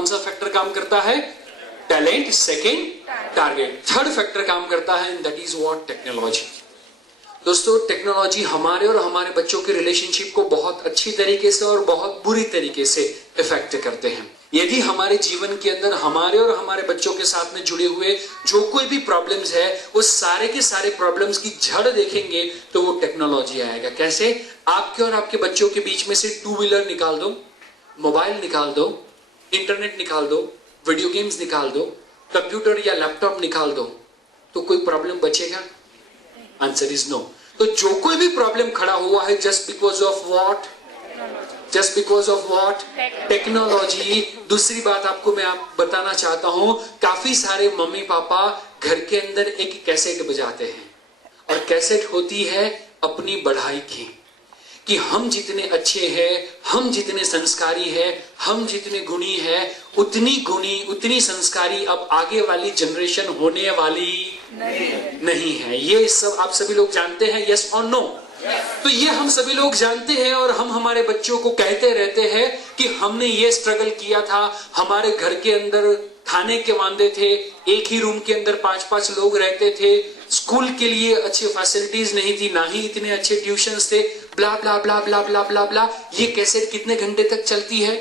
कौन सा फैक्टर काम करता है? Talent. Second, target. Third factor काम करता है, दैट इज व्हाट? टेक्नोलॉजी। दोस्तों, टेक्नोलॉजी हमारे और हमारे बच्चों के रिलेशनशिप को बहुत अच्छी तरीके से और बहुत बुरी तरीके से इफेक्ट करते हैं। यदि हमारे जीवन के अंदर हमारे और हमारे बच्चों के साथ में जुड़े हुए जो कोई भी प्रॉब्लम्स है, वो सारे के सारे प्रॉब्लम्स की जड़ देखेंगे तो वो टेक्नोलॉजी आएगा। कैसे? आपके और आपके बच्चों के बीच में से टू व्हीलर निकाल दो, मोबाइल निकाल दो, इंटरनेट निकाल दो, वीडियो गेम्स निकाल दो, कंप्यूटर या लैपटॉप निकाल दो, तो कोई प्रॉब्लम बचेगा? Answer is no. तो जो कोई भी प्रॉब्लम खड़ा हुआ है just because of what? Just because of what? Technology. दूसरी बात आपको मैं बताना चाहता हूं, काफी सारे मम्मी पापा घर के अंदर एक कैसेट बजाते हैं, और कैसेट होती है अपनी बढ़ाई की, कि हम जितने अच्छे हैं, हम जितने संस्कारी हैं, हम जितने गुणी हैं, उतनी गुणी उतनी संस्कारी अब आगे वाली जनरेशन होने वाली नहीं है। ये सब आप सभी लोग जानते हैं, यस और नो? तो ये हम सभी लोग जानते हैं, और हम हमारे बच्चों को कहते रहते हैं कि हमने ये स्ट्रगल किया था, हमारे घर के अंदर खाने के वांदे थे, एक ही रूम के अंदर 5-5 लोग रहते थे, स्कूल के लिए अच्छी फैसिलिटीज नहीं थी, ना ही इतने अच्छे ट्यूशंस थे, ब्ला ब्ला ब्ला ब्ला ब्ला ब्ला ब्ला। ये कैसेट कितने घंटे तक चलती है?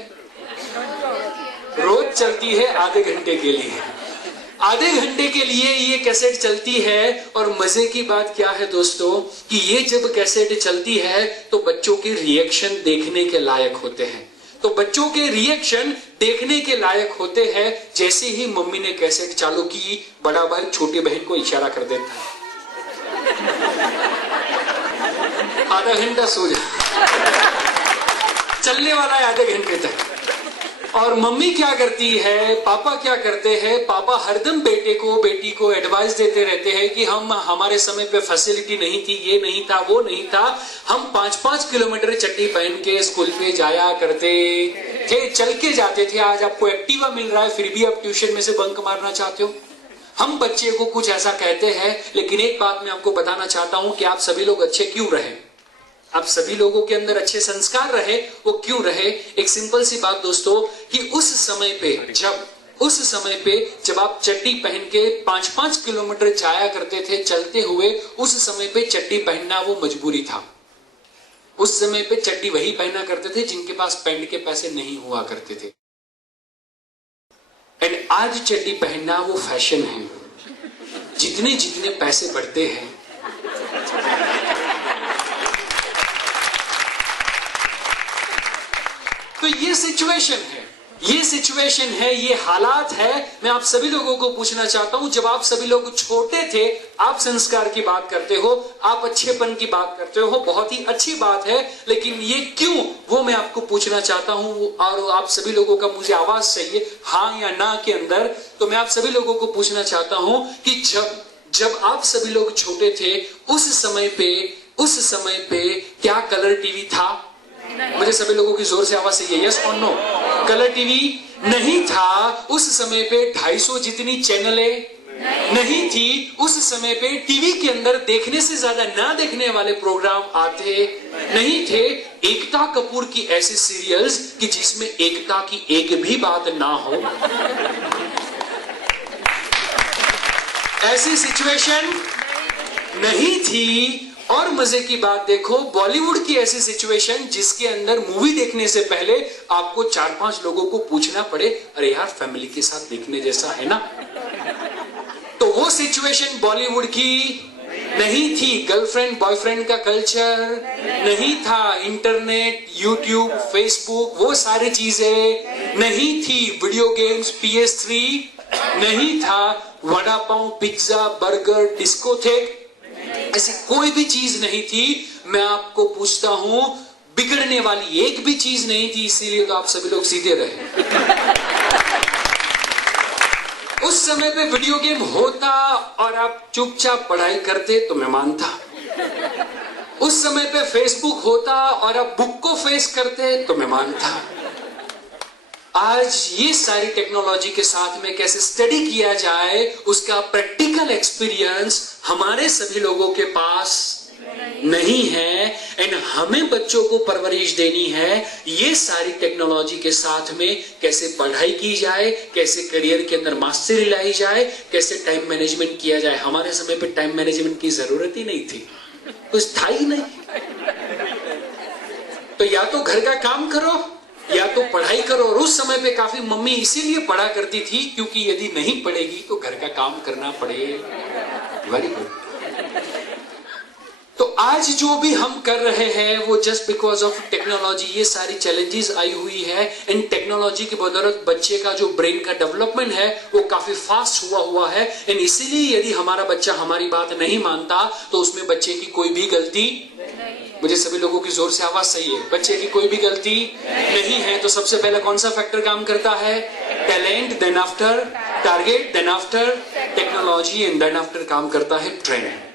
रोज चलती है आधे घंटे के लिए। आधे घंटे के लिए ये कैसेट चलती है, और मजे की बात क्या है दोस्तों, कि ये जब कैसेट चलती है तो बच्चों के रिएक्शन देखने के लायक होते हैं। तो बच्चों के रिएक्शन देखने के लायक होते हैं। जैसे ही मम्मी ने कैसेट चालू की, बड़ा भाई छोटी बहन को इशारा कर देता है, आधा घंटा सो जा, चलने वाला है आधे घंटे तक। और मम्मी क्या करती है, पापा क्या करते हैं? पापा हरदम बेटे को बेटी को एडवाइस देते रहते हैं कि हमारे समय पे फैसिलिटी नहीं थी, ये नहीं था, वो नहीं था, हम 5-5 किलोमीटर चड्डी पहन के स्कूल पे जाया करते थे, चल के जाते थे। आज आपको एक्टिवा मिल रहा है, फिर भी आप ट्यूशन में से बंक मारना चाहते हो। हम बच्चे को कुछ ऐसा कहते हैं, लेकिन एक बात मैं आपको बताना चाहता हूं कि आप सभी लोग अच्छे क्यों रहे, आप सभी लोगों के अंदर अच्छे संस्कार रहे, वो क्यों रहे? एक सिंपल सी बात दोस्तों, कि उस समय पे जब आप चड्डी पहन के 5-5 किलोमीटर जाया करते थे चलते हुए, उस समय पे चड्डी पहनना वो मजबूरी था। उस समय पे चड्डी वही पहना करते थे जिनके पास पैंट के पैसे नहीं हुआ करते थे। एंड आज चड्डी पहनना वो फैशन है। जितने जितने पैसे बढ़ते हैं, तो ये सिचुएशन है, ये हालात है। मैं आप सभी लोगों को पूछना चाहता हूं, जब आप सभी लोग छोटे थे, आप संस्कार की बात करते हो, आप अच्छेपन की बात करते हो, बहुत ही अच्छी बात है, लेकिन ये क्यों, वो मैं आपको पूछना चाहता हूं। और आप सभी लोगों का मुझे आवाज चाहिए, हाँ या ना के अंदर। तो मैं आप सभी लोगों को पूछना चाहता हूं कि जब आप सभी लोग छोटे थे, उस समय पे क्या कलर टीवी था? मुझे सभी लोगों की जोर से आवाज चाहिए, यस और नो? कलर टीवी नहीं था। उस समय पे 250 जितनी चैनलें नहीं थी। उस समय पे टीवी के अंदर देखने से ज्यादा ना देखने वाले प्रोग्राम आते नहीं थे। एकता कपूर की ऐसी सीरियल्स कि जिसमें एकता की एक भी बात ना हो, ऐसी सिचुएशन नहीं थी। और मजे की बात देखो, बॉलीवुड की ऐसी सिचुएशन जिसके अंदर मूवी देखने से पहले आपको 4-5 लोगों को पूछना पड़े, अरे यार फैमिली के साथ देखने जैसा है ना? तो वो सिचुएशन बॉलीवुड की नहीं थी। गर्लफ्रेंड बॉयफ्रेंड का कल्चर नहीं था। इंटरनेट, यूट्यूब, फेसबुक, वो सारी चीजें नहीं थी। वीडियो गेम्स, PS3 नहीं था। Vada pav, pizza, burger, discotheque, ऐसी कोई भी चीज नहीं थी। मैं आपको पूछता हूं, बिगड़ने वाली एक भी चीज नहीं थी, इसीलिए तो आप सभी लोग सीधे रहे। उस समय पे वीडियो गेम होता और आप चुपचाप पढ़ाई करते तो मैं मानता। उस समय पे फेसबुक होता और आप बुक को फेस करते तो मैं मानता। आज ये सारी टेक्नोलॉजी के साथ में कैसे स्टडी किया जाए, उसका प्रैक्टिकल एक्सपीरियंस हमारे सभी लोगों के पास नहीं है। एंड हमें बच्चों को परवरिश देनी है ये सारी टेक्नोलॉजी के साथ में, कैसे पढ़ाई की जाए, कैसे करियर के अंदर मास्टरी लाई जाए, कैसे टाइम मैनेजमेंट किया जाए। हमारे समय पे टाइम मैनेजमेंट की जरूरत ही नहीं थी, कुछ था ही नहीं। तो या तो घर का काम करो या तो पढ़ाई करो। और उस समय पे काफी मम्मी इसीलिए पढ़ा करती थी क्योंकि यदि नहीं पढ़ेगी तो घर का काम करना पड़ेगा। Very good. तो आज जो भी हम कर रहे हैं वो जस्ट बिकॉज ऑफ टेक्नोलॉजी, ये सारी चैलेंजेस आई हुई है। इन टेक्नोलॉजी की बदौलत बच्चे का जो ब्रेन का डेवलपमेंट है वो काफी फास्ट हुआ है। एंड इसीलिए यदि हमारा बच्चा हमारी बात नहीं मानता तो उसमें बच्चे की कोई भी गलती, मुझे सभी लोगों की जोर से आवाज सही है, बच्चे की कोई भी गलती नहीं है। तो सबसे पहले कौन सा फैक्टर काम करता है? Talent, then after target, then after technology, and then after काम करता है ट्रेंड।